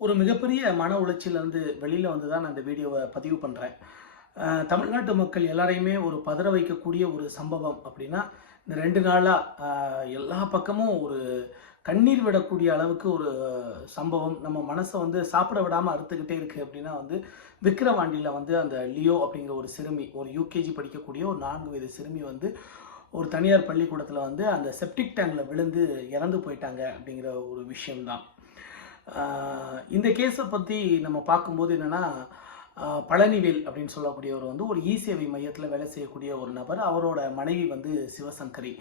ஒரு மிகப்பெரிய மன உளைச்சலேருந்து வெளியில் வந்து தான் நான் இந்த வீடியோவை பதிவு பண்ணுறேன் தமிழ்நாட்டு மக்கள் எல்லாரையுமே ஒரு பதற வைக்கக்கூடிய ஒரு சம்பவம் அப்படின்னா இந்த ரெண்டு நாளாக எல்லா பக்கமும் ஒரு கண்ணீர் விடக்கூடிய அளவுக்கு ஒரு சம்பவம். நம்ம மனசை வந்து சாப்பிட விடாமல் அறுத்துக்கிட்டே இருக்குது அப்படின்னா வந்து விக்கிரவாண்டியில் வந்து அந்த லியோ அப்படிங்கிற ஒரு சிறுமி ஒரு யூகேஜி படிக்கக்கூடிய ஒரு நான்கு வயது சிறுமி வந்து ஒரு தனியார் பள்ளிக்கூடத்தில் வந்து அந்த செப்டிக் டேங்கில் விழுந்து இறந்து போயிட்டாங்க அப்படிங்கிற ஒரு விஷயம்தான். இந்த கேஸை பற்றி நம்ம பார்க்கும்போது என்னென்னா பழனிவேல் அப்படின்னு சொல்லக்கூடியவர் வந்து ஒரு இ சேவை மையத்தில் வேலை செய்யக்கூடிய ஒரு நபர். அவரோட மனைவி வந்து சிவசங்கரி.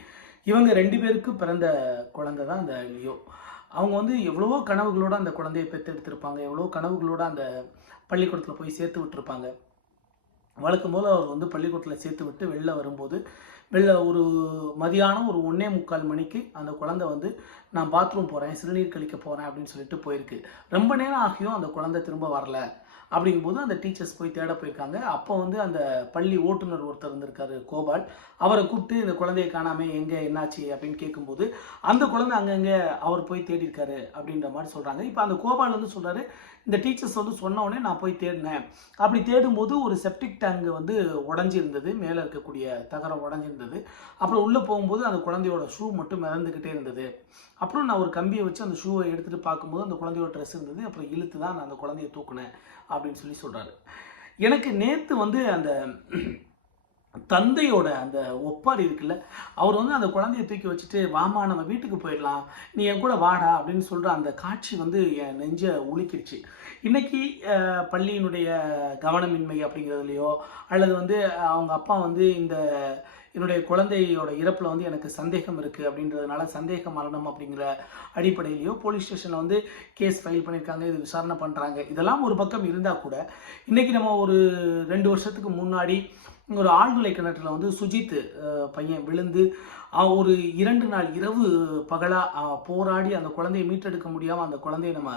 இவங்க ரெண்டு பேருக்கு பிறந்த குழந்தை தான் அந்த லியோ. அவங்க வந்து எவ்வளவோ கனவுகளோடு அந்த குழந்தையை பெற்றெடுத்திருப்பாங்க. எவ்வளோ கனவுகளோடு அந்த பள்ளிக்கூடத்தில் போய் சேர்த்து விட்டுருப்பாங்க. வழக்கம் போல் அவர் வந்து பள்ளிக்கூடத்தில் சேர்த்து விட்டு வெளில வரும்போது வெளில ஒரு மதியானம் ஒரு ஒன்றே முக்கால் மணிக்கு அந்த குழந்தை வந்து நான் பாத்ரூம் போகிறேன் சிறுநீர் கழிக்க போகிறேன் அப்படின்னு சொல்லிட்டு போயிருக்கு. ரொம்ப நேரம் ஆகியும் அந்த குழந்தை திரும்ப வரல. அப்படிங்கும்போது அந்த டீச்சர்ஸ் போய் தேட போயிருக்காங்க. அப்போ வந்து அந்த பள்ளி ஓட்டுநர் ஒருத்தர் இருந்திருக்காரு கோபால். அவரை கூப்பிட்டு இந்த குழந்தைய காணாம எங்கே என்னாச்சு அப்படின்னு கேட்கும்போது அந்த குழந்தை அங்கங்கே அவர் போய் தேடிருக்காரு அப்படின்ற மாதிரி சொல்கிறாங்க இப்போ அந்த கோபால் வந்து சொல்கிறாரு இந்த டீச்சர்ஸ் வந்து சொன்ன உடனே நான் போய் தேடினேன். அப்படி தேடும்போது ஒரு செப்டிக் டேங்க் வந்து உடஞ்சிருந்தது மேலே இருக்கக்கூடிய தகரம் உடஞ்சிருந்தது. அப்புறம் உள்ளே போகும்போது அந்த குழந்தையோட ஷூ மட்டும் மிதந்துக்கிட்டே இருந்தது. அப்புறம் நான் ஒரு கம்பியை வச்சு அந்த ஷூவை எடுத்துகிட்டு பார்க்கும்போது அந்த குழந்தையோட ட்ரெஸ் இருந்தது. அப்புறம் இழுத்து தான் நான் அந்த குழந்தைய தூக்குனேன். அப்படின்னு சொல்லி சொல்கிறாரு எனக்கு நேற்று வந்து அந்த தந்தையோட அந்த ஒப்பாரி இருக்குல்ல அவர் வந்து அந்த குழந்தைய தூக்கி வச்சுட்டு வாமா நம்ம வீட்டுக்கு போயிடலாம். நீ என் கூட வாடா அப்படின்னு சொல்கிற அந்த காட்சி வந்து என் நெஞ்ச உலுக்கிடுச்சு. இன்றைக்கி பள்ளியினுடைய கவனமின்மை அப்படிங்கிறதுலையோ அல்லது வந்து அவங்க அப்பா வந்து இந்த என்னுடைய குழந்தையோட இறப்பில் வந்து எனக்கு சந்தேகம் இருக்குது அப்படின்றதுனால சந்தேக மரணம் அப்படிங்கிற அடிப்படையிலையோ போலீஸ் ஸ்டேஷனில் வந்து கேஸ் ஃபைல் பண்ணியிருக்காங்க இது விசாரணை பண்ணுறாங்க இதெல்லாம் ஒரு பக்கம் இருந்தால் கூட இன்றைக்கி நம்ம ஒரு ரெண்டு வருஷத்துக்கு முன்னாடி ஒரு ஆழ்துளை கிணற்றில் வந்து சுஜித் பையன் விழுந்து ஒரு இரண்டு நாள் இரவு பகலாக போராடி அந்த குழந்தையை மீட்டெடுக்க முடியாமல் அந்த குழந்தையை நம்ம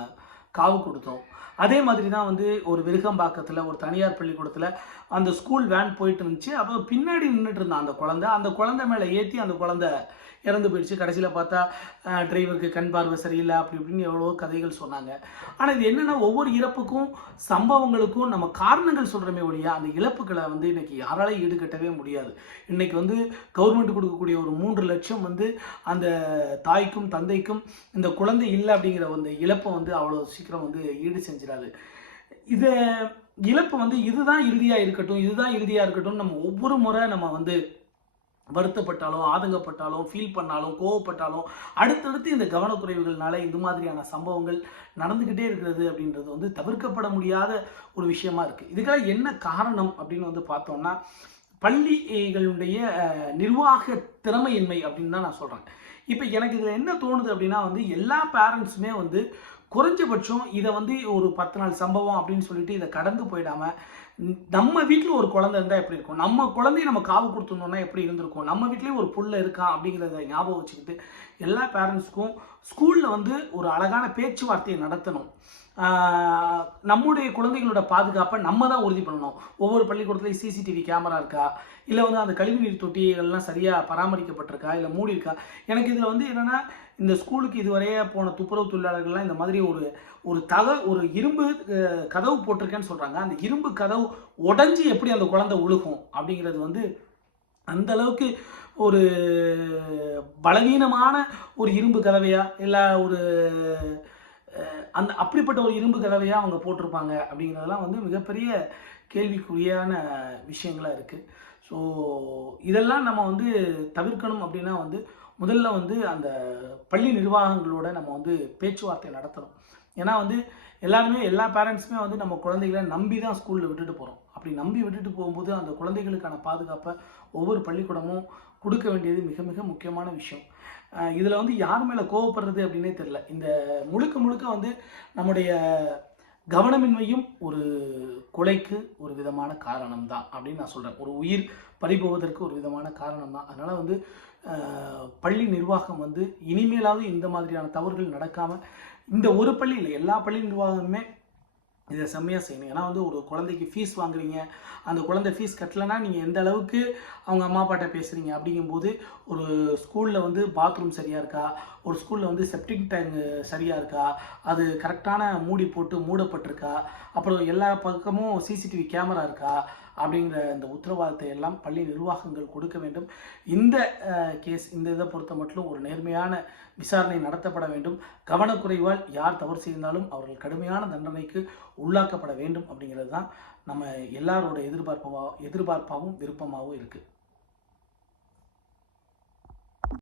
காவு கொடுத்தோம். அதே மாதிரி தான் வந்து ஒரு விருகம்பாக்கத்தில் ஒரு தனியார் பள்ளிக்கூடத்தில் அந்த ஸ்கூல் வேன் போயிட்டு இருந்துச்சு. அப்போ பின்னாடி நின்றுட்டு இருந்தான் அந்த குழந்தை அந்த குழந்தை மேலே ஏற்றி அந்த குழந்தை இறந்து போயிடுச்சு. கடைசியில் பார்த்தா டிரைவருக்கு கண் பார்வை சரியில்லை அப்படி இப்படின்னு எவ்வளோ கதைகள் சொன்னாங்க. ஆனால் இது என்னென்னா ஒவ்வொரு இறப்புக்கும் சம்பவங்களுக்கும் நம்ம காரணங்கள் சொல்கிறோமே ஒழிய அந்த இழப்புகளை வந்து இன்னைக்கு யாராலையும் ஈடுகட்டவே முடியாது. இன்றைக்கி வந்து கவர்மெண்ட் கொடுக்கக்கூடிய ஒரு மூன்று லட்சம் வந்து அந்த தாய்க்கும் தந்தைக்கும் இந்த குழந்தை இல்லை அப்படிங்கிற அந்த இழப்பை வந்து அவ்வளோ சீக்கிரம் வந்து ஈடு செஞ்சிடாது. இதை இழப்பு வந்து இதுதான் இறுதியாக இருக்கட்டும் இதுதான் இறுதியாக இருக்கட்டும் நம்ம ஒவ்வொரு முறை நம்ம வந்து வருத்தப்பட்டாலும் ஆதங்கப்பட்டாலும் ஃபீல் பண்ணாலும் கோவப்பட்டாலும் அடுத்தடுத்து இந்த கவனக்குறைவுகள்னால இது மாதிரியான சம்பவங்கள் நடந்துக்கிட்டே இருக்கிறது அப்படின்றது வந்து தவிர்க்கப்பட முடியாத ஒரு விஷயமா இருக்குது இதுக்காக என்ன காரணம் அப்படின்னு வந்து பார்த்தோம்னா பள்ளிகளுடைய நிர்வாக திறமையின்மை அப்படின்னு தான் நான் சொல்கிறேன் இப்போ எனக்கு இதில் என்ன தோணுது அப்படின்னா வந்து எல்லா பேரண்ட்ஸுமே வந்து குறைஞ்சபட்சம் இதை வந்து ஒரு பத்து நாள் சம்பவம் அப்படின்னு சொல்லிட்டு இதை கடந்து போயிடாம நம்ம வீட்டில் ஒரு குழந்தை இருந்தால் எப்படி இருக்கும்? நம்ம குழந்தைய நம்ம காவு கொடுத்துருந்தோம்னா எப்படி இருந்திருக்கும்? நம்ம வீட்லேயும் ஒரு புள்ள இருக்கான் அப்படிங்கிறத ஞாபகம் வச்சுக்கிட்டு எல்லா பேரண்ட்ஸ்க்கும் ஸ்கூலில் வந்து ஒரு அழகான பேச்சுவார்த்தையை நடத்தணும். நம்முடைய குழந்தைகளோட பாதுகாப்பை நம்ம தான் உறுதி பண்ணணும். ஒவ்வொரு பள்ளிக்கூடத்துலையும் சிசிடிவி கேமரா இருக்கா? இல்லை வந்து அந்த கழிவுநீர் தொட்டிகள்லாம் சரியாக பராமரிக்கப்பட்டிருக்கா? இல்லை மூடி இருக்கா எனக்கு இதில் வந்து என்னென்னா இந்த ஸ்கூலுக்கு இதுவரையே போன துப்புரவு தொழிலாளர்கள்லாம் இந்த மாதிரி ஒரு ஒரு தக ஒரு இரும்பு கதவு போட்டிருக்கேன்னு சொல்கிறாங்க அந்த இரும்பு கதவு உடஞ்சி எப்படி அந்த குழந்தை உழுகும் அப்படிங்கிறது வந்து அந்த அளவுக்கு ஒரு பலவீனமான ஒரு இரும்பு கதவையா இல்லை ஒரு அந்த அப்படிப்பட்ட ஒரு இரும்பு கதவையா அவங்க போட்டிருப்பாங்க அப்படிங்கிறதெல்லாம் வந்து மிகப்பெரிய கேள்விக்குறியான விஷயங்களாக இருக்குது ஸோ இதெல்லாம் நம்ம வந்து தவிர்க்கணும் அப்படின்னா வந்து முதல்ல வந்து அந்த பள்ளி நிர்வாகங்களோட நம்ம வந்து பேச்சுவார்த்தை நடத்தணும். ஏன்னா வந்து எல்லாருமே எல்லா பேரண்ட்ஸுமே வந்து நம்ம குழந்தைகளை நம்பி தான் ஸ்கூலில் விட்டுட்டு போகிறோம் அப்படி நம்பி விட்டுட்டு போகும்போது அந்த குழந்தைகளுக்கான பாதுகாப்பை ஒவ்வொரு பள்ளிக்கூடமும் கொடுக்க வேண்டியது மிக மிக முக்கியமான விஷயம். இதில் வந்து யார் மேலே கோவப்படுறது அப்படின்னே தெரில இந்த முழுக்க முழுக்க வந்து நம்முடைய கவனமின்மையும் ஒரு கொலைக்கு ஒரு விதமான காரணம் தான் அப்படின்னு நான் சொல்கிறேன் ஒரு உயிர் பறிபோவதற்கு ஒரு விதமான காரணம் தான் அதனால் வந்து பள்ளி நிர்வாகம் வந்து இனிமேலாவது இந்த மாதிரியான தவறுகள் நடக்காமல் இந்த ஒரு பள்ளி இல்லை எல்லா பள்ளி நிர்வாகமுமே இதை செம்மையாக செய்யணும். ஏன்னா வந்து ஒரு குழந்தைக்கு ஃபீஸ் வாங்குறீங்க. அந்த குழந்தை ஃபீஸ் கட்டலைன்னா நீங்கள் எந்த அளவுக்கு அவங்க அம்மா அப்பாட்ட பேசுகிறீங்க அப்படிங்கும்போது ஒரு ஸ்கூலில் வந்து பாத்ரூம் சரியாக இருக்கா? ஒரு ஸ்கூலில் வந்து செப்டிக் டேங்கு சரியாக இருக்கா? அது கரெக்டான மூடி போட்டு மூடப்பட்டிருக்கா? அப்புறம் எல்லா பக்கமும் சிசிடிவி கேமரா இருக்கா? அப்படிங்கிற இந்த உத்தரவாதத்தை எல்லாம் பள்ளி நிர்வாகங்கள் கொடுக்க வேண்டும். இந்த கேஸ் இந்த இதை பொறுத்த மட்டும் ஒரு நேர்மையான விசாரணை நடத்தப்பட வேண்டும். கவனக்குறைவால் யார் தவறு செய்தாலும் அவர்கள் கடுமையான தண்டனைக்கு உள்ளாக்கப்பட வேண்டும் அப்படிங்கிறது தான் நம்ம எல்லாரோட எதிர்பார்ப்பாக எதிர்பார்ப்பாகவும் விருப்பமாகவும் இருக்குது